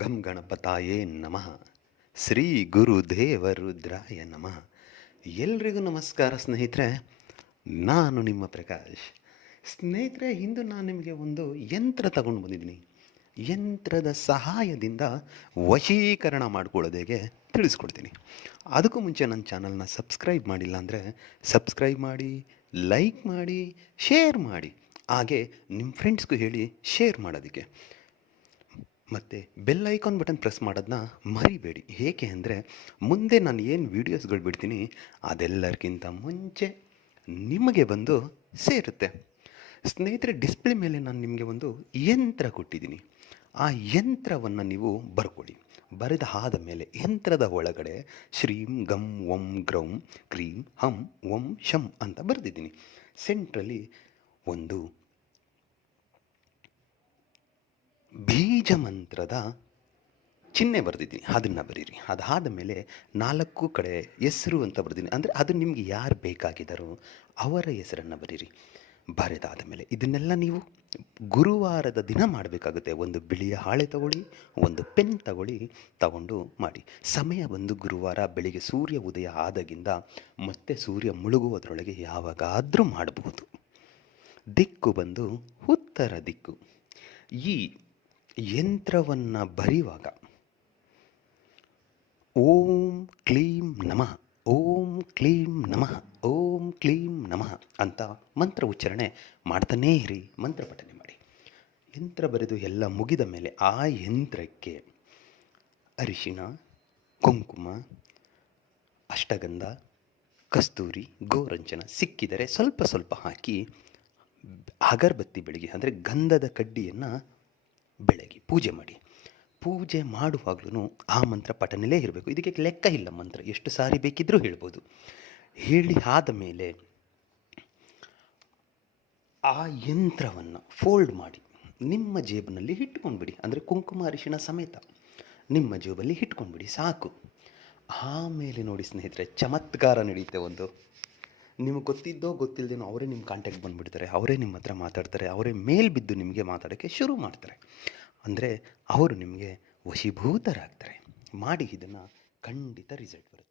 ಗಂ ಗಣಪತಾಯೇ ನಮಃ. ಶ್ರೀ ಗುರುದೇವ ರುದ್ರಾಯ ನಮಃ. ಎಲ್ರಿಗೂ ನಮಸ್ಕಾರ ಸ್ನೇಹಿತರೆ. ನಾನು ನಿಮ್ಮ ಪ್ರಕಾಶ್. ಸ್ನೇಹಿತರೆ, ಇಂದು ನಾನು ನಿಮಗೆ ಒಂದು ಯಂತ್ರ ತಗೊಂಡು ಬಂದಿದ್ದೀನಿ. ಯಂತ್ರದ ಸಹಾಯದಿಂದ ವಶೀಕರಣ ಮಾಡ್ಕೊಳ್ಳೋದೇಗೆ ತಿಳಿಸ್ಕೊಡ್ತೀನಿ. ಅದಕ್ಕೂ ಮುಂಚೆ ನನ್ನ ಚಾನಲ್ನ ಸಬ್ಸ್ಕ್ರೈಬ್ ಮಾಡಿಲ್ಲ ಅಂದರೆ ಸಬ್ಸ್ಕ್ರೈಬ್ ಮಾಡಿ, ಲೈಕ್ ಮಾಡಿ, ಶೇರ್ ಮಾಡಿ. ಹಾಗೆ ನಿಮ್ಮ ಫ್ರೆಂಡ್ಸ್ಗೂ ಹೇಳಿ ಶೇರ್ ಮಾಡೋದಕ್ಕೆ. ಮತ್ತು ಬೆಲ್ ಐಕಾನ್ ಬಟನ್ ಪ್ರೆಸ್ ಮಾಡೋದನ್ನ ಮರಿಬೇಡಿ. ಏಕೆ ಅಂದರೆ ಮುಂದೆ ನಾನು ಏನು ವೀಡಿಯೋಸ್ಗಳು ಬಿಡ್ತೀನಿ ಅದೆಲ್ಲರಿಗಿಂತ ಮುಂಚೆ ನಿಮಗೆ ಬಂದು ಸೇರುತ್ತೆ. ಸ್ನೇಹಿತರೆ, ಡಿಸ್ಪ್ಲೇ ಮೇಲೆ ನಾನು ನಿಮಗೆ ಒಂದು ಯಂತ್ರ ಕೊಟ್ಟಿದ್ದೀನಿ. ಆ ಯಂತ್ರವನ್ನು ನೀವು ಬರ್ಕೊಳ್ಳಿ. ಬರೆದ ಆದ ಮೇಲೆ ಯಂತ್ರದ ಒಳಗಡೆ ಶ್ರೀಂ ಗಂ ಓಂ ಗ್ರೌಂ ಕ್ರೀಂ ಹಂ ಓಂ ಶಂ ಅಂತ ಬರೆದಿದ್ದೀನಿ. ಸೆಂಟ್ರಲ್ಲಿ ಒಂದು ಬೀಜ ಮಂತ್ರದ ಚಿಹ್ನೆ ಬರೆದಿದ್ದೀನಿ, ಅದನ್ನು ಬರೀರಿ. ಅದಾದ ಮೇಲೆ 4 ಕಡೆ ಹೆಸರು ಅಂತ ಬರೆದಿದ್ದೀನಿ. ಅಂದರೆ ಅದು ನಿಮಗೆ ಯಾರು ಬೇಕಾಗಿದ್ದಾರೋ ಅವರ ಹೆಸರನ್ನು ಬರೀರಿ. ಬರೆದಾದ ಮೇಲೆ ಇದನ್ನೆಲ್ಲ ನೀವು ಗುರುವಾರದ ದಿನ ಮಾಡಬೇಕಾಗುತ್ತೆ. ಒಂದು ಬಿಳಿಯ ಹಾಳೆ ತಗೊಳ್ಳಿ, ಒಂದು ಪೆನ್ ತಗೊಂಡು ಮಾಡಿ. ಸಮಯ ಬಂದು ಗುರುವಾರ ಬೆಳಿಗ್ಗೆ ಸೂರ್ಯ ಉದಯ ಆದಾಗಿಂದ ಮತ್ತೆ ಸೂರ್ಯ ಮುಳುಗುವುದರೊಳಗೆ ಯಾವಾಗಾದರೂ ಮಾಡಬಹುದು. ದಿಕ್ಕು ಬಂದು ಉತ್ತರ ದಿಕ್ಕು. ಈ ಯಂತ್ರವನ್ನು ಬರೆಯುವಾಗ ಓಂ ಕ್ಲೀಂ ನಮಃ, ಓಂ ಕ್ಲೀಂ ನಮಃ, ಓಂ ಕ್ಲೀಂ ನಮಃ ಅಂತ ಮಂತ್ರ ಉಚ್ಚಾರಣೆ ಮಾಡ್ತಾನೇ ಇರಿ. ಮಂತ್ರ ಪಠನೆ ಮಾಡಿ. ಯಂತ್ರ ಬರೆದು ಎಲ್ಲ ಮುಗಿದ ಮೇಲೆ ಆ ಯಂತ್ರಕ್ಕೆ ಅರಿಶಿನ, ಕುಂಕುಮ, ಅಷ್ಟಗಂಧ, ಕಸ್ತೂರಿ, ಗೋರಂಜನ ಸಿಕ್ಕಿದರೆ ಸ್ವಲ್ಪ ಸ್ವಲ್ಪ ಹಾಕಿ ಅಗರಬತ್ತಿ ಬೆಳಗಿ, ಅಂದರೆ ಗಂಧದ ಕಡ್ಡಿಯನ್ನು ಬೆಳಗಿ ಪೂಜೆ ಮಾಡಿ. ಪೂಜೆ ಮಾಡುವಾಗಲೂ ಆ ಮಂತ್ರ ಪಠನೆಲೇ ಇರಬೇಕು. ಇದಕ್ಕೆ ಲೆಕ್ಕ ಇಲ್ಲ. ಮಂತ್ರ ಎಷ್ಟು ಸಾರಿ ಬೇಕಿದ್ರೂ ಹೇಳ್ಬೋದು. ಹೇಳಿ ಆದ ಮೇಲೆ ಆ ಯಂತ್ರವನ್ನು ಫೋಲ್ಡ್ ಮಾಡಿ ನಿಮ್ಮ ಜೇಬಿನಲ್ಲಿ ಇಟ್ಕೊಂಡ್ಬಿಡಿ. ಅಂದರೆ ಕುಂಕುಮ ಅರಿಶಿಣ ಸಮೇತ ನಿಮ್ಮ ಜೇಬಲ್ಲಿ ಇಟ್ಕೊಂಡ್ಬಿಡಿ, ಸಾಕು. ಆಮೇಲೆ ನೋಡಿ ಸ್ನೇಹಿತರೆ, ಚಮತ್ಕಾರ ನಡೆಯುತ್ತೆ. ಒಂದು ನಿಮಗೆ ಗೊತ್ತಿದ್ದೋ ಗೊತ್ತಿಲ್ಲದೇನೋ ಅವರೇ ನಿಮ್ಮ ಕಾಂಟ್ಯಾಕ್ಟ್ ಬಂದುಬಿಡ್ತಾರೆ. ಅವರೇ ನಿಮ್ಮ ಹತ್ರ ಮಾತಾಡ್ತಾರೆ. ಅವರೇ ಮೇಲ್ಬಿದ್ದು ನಿಮಗೆ ಮಾತಾಡೋಕ್ಕೆ ಶುರು ಮಾಡ್ತಾರೆ. ಅಂದರೆ ಅವರು ನಿಮಗೆ ವಶೀಭೂತರಾಗ್ತಾರೆ. ಮಾಡಿ, ಇದನ್ನು ಖಂಡಿತ ರಿಸಲ್ಟ್ ಬರುತ್ತೆ.